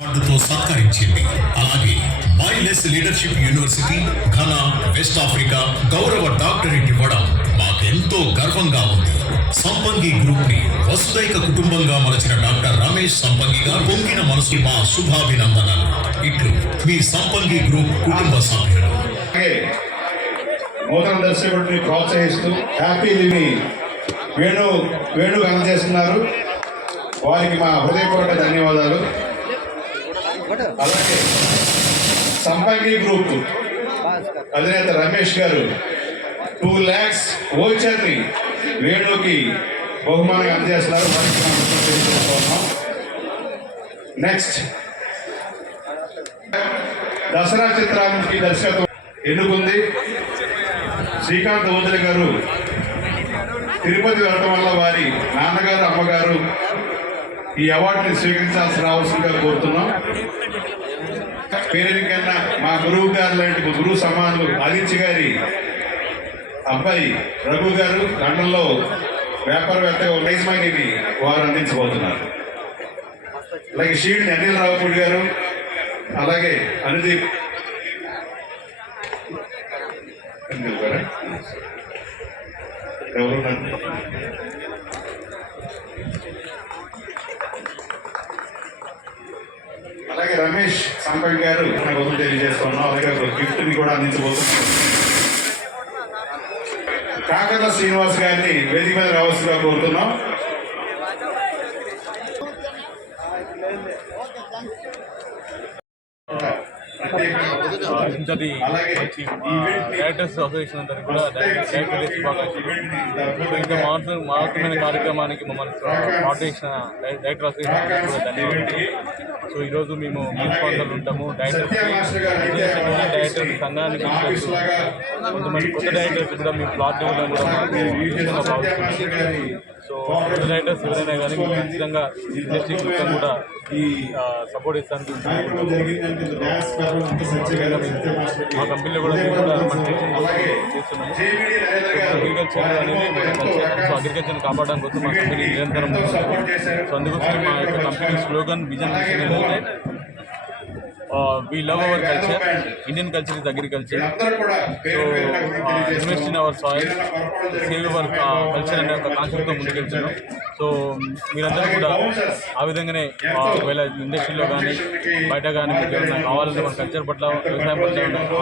అవార్డుతో సత్కరించింది. అలాగే Miles leadership university Ghana, West Africa గౌరవ డాక్టరేట్ ఇవ్వడం మాకెంతో గర్వంగా ఉంది. సంపంగి గ్రూప్ ని వసుదైక కుటుంబంగా మలచిన డాక్టర్ రమేష్ సంపంగి గారు పొంగిన మనసుకి మా శుభాభినందనలు. ఇట్లు మీ సంపంగి గ్రూప్ కుటుంబ సభ్యులు. నూతన దర్శకుడిని ప్రోత్సహిస్తూ హ్యాపీ లివింగ్ వేణు అందజేస్తున్నారు. వారికి మా హృదయపూర్వక ధన్యవాదాలు. అలాగే సంపంగి గ్రూప్ అధినేత రమేష్ గారు 2 lakhs ఓచర్ని వేణుకి బహుమానంగా అందజేస్తున్నారు. వారికి మా తెలియజేస్తున్నాం. నెక్స్ట్ దసరా చిత్రానికి దర్శకత్వం ఎన్నుకుంది. శ్రీకాంత్ ఓదలి గారు తిరుపతి వెళ్ళడం వల్ల వారి నాన్నగారు అమ్మగారు ఈ అవార్డుని రావాల్సిందిగా కోరుతున్నాం. పేరెందుకన్నా మా గురువు గారు లాంటి గురువు సమానులు ఆదిత్య గారి అబ్బాయి రఘు గారు లండన్లో వ్యాపారవేత్తగా ప్రైజ్ మనీని వారు అందించబోతున్నారు. అలాగే షీల్డ్ అనిల్ రావుపూడి గారు, అలాగే అనుదీప్ ఎవరున్నారు, అలాగే రమేష్ సంపంగి గారు కోసం తెలియజేస్తున్నాం. అలాగే ఒక గిఫ్ట్ ని కూడా అందించబోతున్నాం. కాకర్ల శ్రీనివాస్ గారిని వేదిక మీద రావాల్సిందిగా కోరుతున్నాం. డైరెక్టర్స్ అసోసియేషన్ అందరికి కూడా డైరెక్టర్ శుభాకాంక్షలు. ఇంత మహత్తరమైన కార్యక్రమానికి మమ్మల్ని ప్రోత్సహించిన డైరెక్టర్ అసోసియేషన్ కూడా ధన్యవాదాలు. సో ఈరోజు మేము స్పాన్సర్లు ఉంటాము. డైరెక్టర్ సంఘాన్ని పిలిచేస్తూ కొంతమంది కొత్త డైరెక్టర్స్ కూడా మేము ప్లాట్ ఇవ్వడం కూడా భావిస్తున్నాం. సో కొత్త డైరెక్టర్స్ ఎవరైనా కానీ మేము ఖచ్చితంగా ఇండస్ట్రీ మొత్తం కూడా సపోర్ట్ ఇస్తానికి మా కంపెనీలో కూడా మేము కూడా చేస్తున్నాము. అగ్రికల్చర్ అనేది అగ్రికల్చర్ని కాపాడడానికి కోసం మా కంపెనీ నిరంతరం. సో అందుకోసం మా యొక్క కంపెనీ స్లోగన్ విజన్ ఏంటంటే we love our culture, Indian culture is agriculture, so invest in our soil, save our culture అనే ఒక కాన్సెప్ట్తో ముందుకెళ్తున్నాం. సో మీరందరూ కూడా ఆ విధంగానే ఒకవేళ ఇండస్ట్రీలో కానీ బయట కానీ మీకు ఏమైనా కావాలంటే మన కల్చర్ పట్ల వ్యవసాయం పట్ల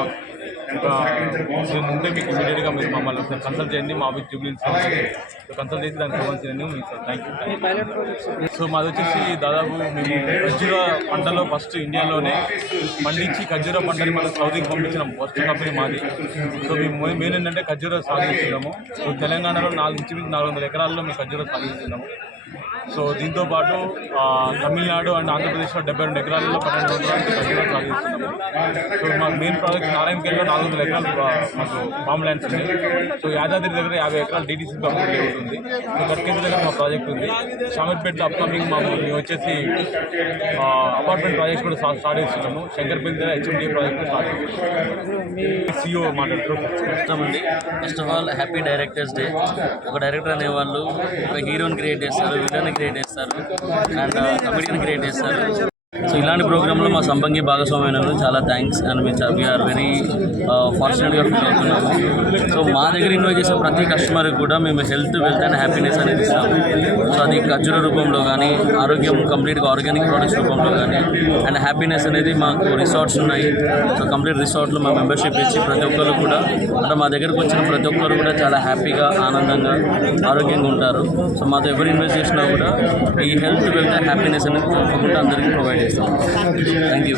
ఉంటే మీకు ఇమీడియట్గా మీరు మమ్మల్ని కన్సల్ట్ చేయండి. మా ఆఫీస్ జూబ్లీహిల్స్ కన్సల్ట్ చేసి దానికి సంబంధించిన మీకు థ్యాంక్ యూ. సో మాది వచ్చేసి దాదాపు మేము ఖర్జూర పంటలో ఫస్ట్ ఇండియాలోనే పండించి ఖర్జూర పంటని మనం సౌదీకి పంపించినాం. ఫస్ట్ కంపెనీ మాది. సో మేము మెయిన్ ఏంటంటే ఖర్జూర సాగు చేస్తున్నాము. సో తెలంగాణలో 400 ఎకరాల్లో మేము ఖర్జూర సాగు చేస్తున్నాము. సో దీంతోపాటు తమిళనాడు అండ్ ఆంధ్రప్రదేశ్లో 72 ఎకరాలలో 12 ఎకరాలకి ఖర్జూర సాగు చేస్తున్నాము. సో మా మెయిన్ ప్రాజెక్ట్ నారాయణఖేడ్లో 400 ఎకరాలు మాకు ఫామ్ ల్యాండ్స్ ఉంది. సో యాదాద్రి దగ్గర 50 ఎకరాలు DTC కంపెనీ ఉంటుంది. సో గట్కేంద్ర దగ్గర మా ప్రాజెక్ట్ ఉంది. షామీర్పేటలో అప్కమింగ్ మేము వచ్చేసి అపార్ట్మెంట్ ప్రాజెక్ట్ కూడా స్టార్ట్ చేస్తున్నాము. శంకర్పల్లి దగ్గర HMD ప్రాజెక్ట్ స్టార్ట్ చేస్తున్నాము. CEO మాట్లాడుతున్నామండి. First of all happy directors day. ఒక డైరెక్టర్ అనేవాళ్ళు ఒక హీరోని క్రియేట్ చేస్తారు, విలన్ని క్రియేట్ చేస్తారు అండ్ కమెడియన్ క్రియేట్ చేస్తారు. సో ఇలాంటి ప్రోగ్రాంలో మా సంపంగి భాగస్వామ్యం చాలా థ్యాంక్స్ అండ్ వీఆర్ వెరీ ఫార్చునేట్గా ఫీల్ అవుతున్నాము. సో మా దగ్గర ఇన్వైట్ చేసే ప్రతి కస్టమర్కి కూడా మేము హెల్త్, వెల్త్ అండ్ హ్యాపీనెస్ అనేది ఇస్తాము. సో అది ఖర్జూర రూపంలో కానీ, ఆరోగ్యం కంప్లీట్గా ఆర్గానిక్ ప్రోడక్ట్స్ రూపంలో కానీ అండ్ హ్యాపీనెస్ అనేది మాకు రిసార్ట్స్ ఉన్నాయి. సో కంప్లీట్ రిసార్ట్లో మా మెంబర్షిప్ ఇచ్చి ప్రతి ఒక్కరు కూడా అంటే మా దగ్గరకు వచ్చిన ప్రతి ఒక్కరు కూడా చాలా హ్యాపీగా, ఆనందంగా, ఆరోగ్యంగా ఉంటారు. సో మాతో ఎవరు ఇన్వెస్ట్ చేసినా కూడా ఈ హెల్త్, వెల్త్ అండ్ హ్యాపీనెస్ అనేది తప్పకుండా అందరికీ ప్రొవైడ్ చేస్తాం. Thank you.